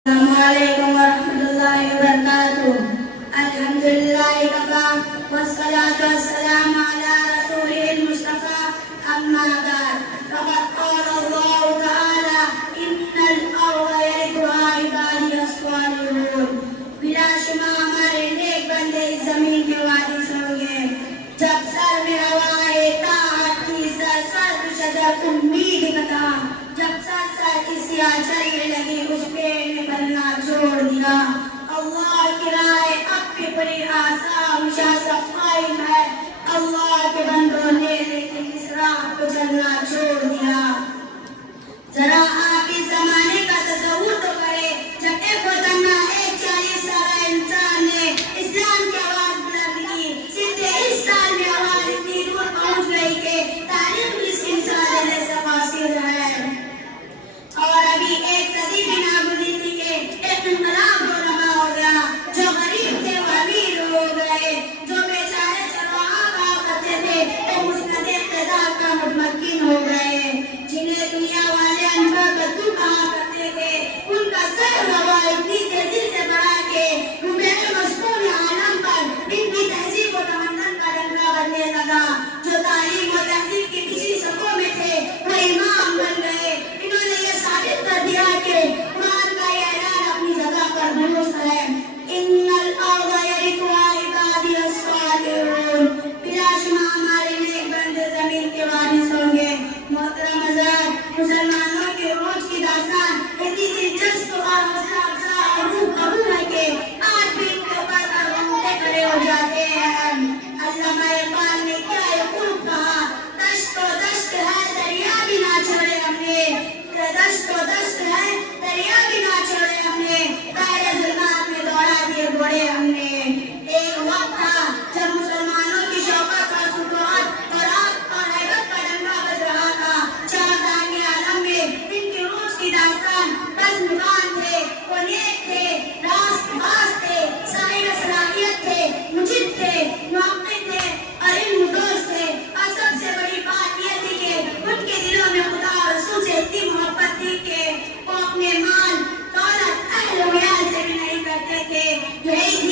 Assalamualaikum warahmatullahi wabarakatuh. Alhamdulillahi kafa wassalatu wassalamu ala rasulil mustafa amma ba'd. Faqad qala Allah ta'ala innal arda yarithuha ibadiyas salihun. bila shuma हमारे नेक बंदे इस जमीन के वारिस होंगे जब sir में हवाएं ताहत की सर्द शजर उम्मीद कता जब सर किसी चलने लगी उस पेड़ ने बनना छोड़ दिया। अल्लाह की राह अब भी बड़ी आसान सफाई है। अल्लाह के बंदों ने लेकिन इस राह को चलना छोड़ दिया। जरा आप इस जमाने का तस्वुर तो करें जब एक वतन एक 40 साल इंसान ने इस्लाम की आवाज बुलंद की। सीधे इस साल में आवाज इतनी दूर पहुंच गई कि तारीख इसकी मिसाल देने से कासिर है। और अभी एक सदी भी ना गुजरी थी कि एक इंकलाब रोनमा हो गया। जो गरीब थे वो अमीर हो गए, जो बेचारे चरवाहा कहा करते थे वो मुस्नद इक़्तिदार का मुतमक्किन हो गए। जिन्हें दुनिया वाले अनका कद्दू कहा करते थे उनका सर हवा इतनी तेजी से बढ़ा के रुबैल मस्कून आलम पर इनकी तहजीब व तमन्नन का डंका बनने लगा। जो तालीम व तहजीब की पिछली सफ़ों में थे वो इमाम बन गए। इन्होंने ये साबित कर दिया कि कुरान का ये ऐलान अपनी जगह पर दुरुस्त है। इन्नल अर्द यरिथुहा इबादियस सालिहून। बिलाशुमा हमारे नेक बंदे जमीन के वारिस होंगे। मोहतरम हज़रात, मुसलमानों के रोज की दास्तान इतनी दिलचस्प और हौसला अफजा और रूह कबूल है कि आज भी इनके ऊपर रोंगटे खड़े हो जाते हैं। अल्लामा इक़बाल ने क्या ये खूब कहा, दश्त तो दश्त है दरिया भी ना छोड़े हमने, दश्त तो दश्त है दरिया भी ना छोड़े हमने, दायरे ज़ुल्मात में दौड़ा दिए घोड़े हमने। एक वक्त था जब मुसलमानों की शौकत और सुतूअत और आग और हैबत का डंका बज रहा था। चार दानिए आलम में इनकी रूज की दास्तान बस निभान थे, वो नेक थे, रास्तबाज थे, साहिब सलाहियत थे, मुजिब थे, मुहक़्क़िक़ थे और इल्मुदोज़ थे। और सबसे बड़ी बात ये थी कि उनके दिलों में खुदा और रसूल से इतनी मोहब्बत थी कि वो अपने माल दौलत अहल वयाल से भी नहीं करते थे। यही